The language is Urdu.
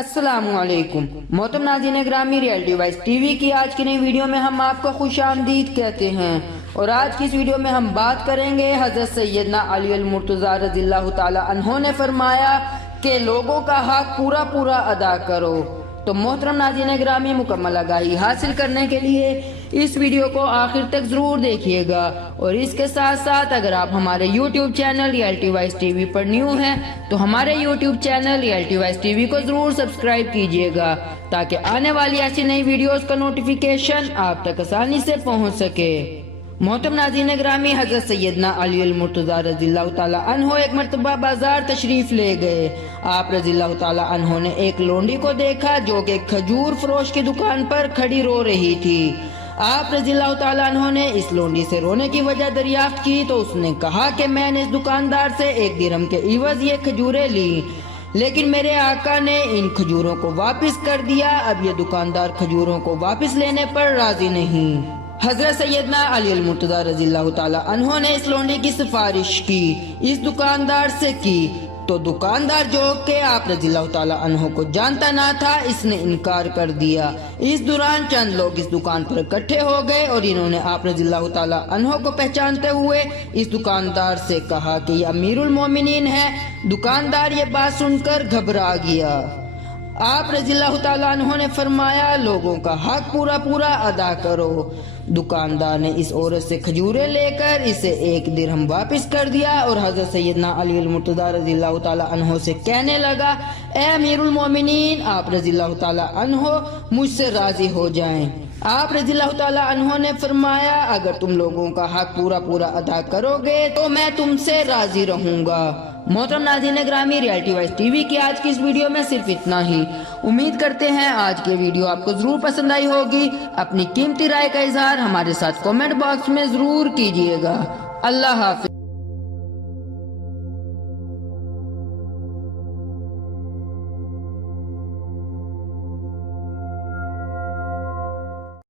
السلام علیکم محترم ناظرین گرامی، ریئلٹی وائس ٹی وی کی آج کی نئی ویڈیو میں ہم آپ کو خوش آمدید کہتے ہیں، اور آج کی اس ویڈیو میں ہم بات کریں گے حضرت سیدنا علی المرتضیٰ رضی اللہ تعالی عنہ نے فرمایا کہ لوگوں کا حق پورا ادا کرو۔ تو محترم ناظرین گرامی، مکمل آگاہی حاصل کرنے کے لیے اس ویڈیو کو آخر تک ضرور دیکھیے گا، اور اس کے ساتھ ساتھ اگر آپ ہمارے YouTube channel reality voice T V پر نیو ہیں تو ہمارے YouTube channel reality voice T V کو ضرور سبسکرائب کیجیے گا تاکہ آنے والی ایسی نئی ویڈیوز کا نوٹیفیکیشن آپ تک آسانی سے پہنچ سکے۔ محترم ناظرین گرامی، حضرت سیدنا علی المرتضیٰ رضی اللہ تعالی عنہ ایک مرتبہ بازار تشریف لے گئے۔ آپ رضی اللہ تعالی عنہ نے ایک لونڈی کو دیکھا جو کہ کھجور فروش کی دکان پر کھڑی رو رہی تھی۔ آپ رضی اللہ تعالی عنہ نے اس لونڈی سے رونے کی وجہ دریافت کی تو اس نے کہا کہ میں نے اس دکاندار سے 1 درہم کے عوض یہ کھجوریں لی، لیکن میرے آقا نے ان کھجوروں کو واپس کر دیا۔ اب یہ دکاندار کھجوروں کو واپس لینے پر راضی نہیں۔ حضرت سیدنا علی المرتضیٰ رضی اللہ تعالی عنہ نے اس لونڈی کی سفارش کی، اس دکاندار سے کی، تو دکاندار جو کہ آپ رضی اللہ تعالی عنہ کو جانتا نہ تھا، اس نے انکار کر دیا۔ اس دوران چند لوگ اس دکان پر اکٹھے ہو گئے اور انہوں نے آپ رضی اللہ تعالی عنہ کو پہچانتے ہوئے اس دکاندار سے کہا کہ یہ امیر المومنین ہے۔ دکاندار یہ بات سن کر گھبرا گیا۔ آپ رضی اللہ تعالیٰ عنہ نے فرمایا لوگوں کا حق پورا ادا کرو۔ دکاندار نے اس عورت سے کھجوریں لے کر اسے 1 درہم واپس کر دیا اور حضرت سیدنا علی المرتضیٰ رضی اللہ تعالیٰ عنہ سے کہنے لگا، اے امیر المومنین، آپ رضی اللہ تعالیٰ عنہ مجھ سے راضی ہو جائیں۔ آپ رضی اللہ تعالیٰ عنہ نے فرمایا اگر تم لوگوں کا حق پورا ادا کرو گے تو میں تم سے راضی رہوں گا۔ محترم ناظرین گرامی، ریئلٹی وائس ٹی وی کی آج کی اس ویڈیو میں صرف اتنا ہی۔ امید کرتے ہیں آج کی ویڈیو آپ کو ضرور پسند آئی ہوگی۔ اپنی قیمتی رائے کا اظہار ہمارے ساتھ کامنٹ باکس میں ضرور کیجیے گا۔ اللہ حافظ۔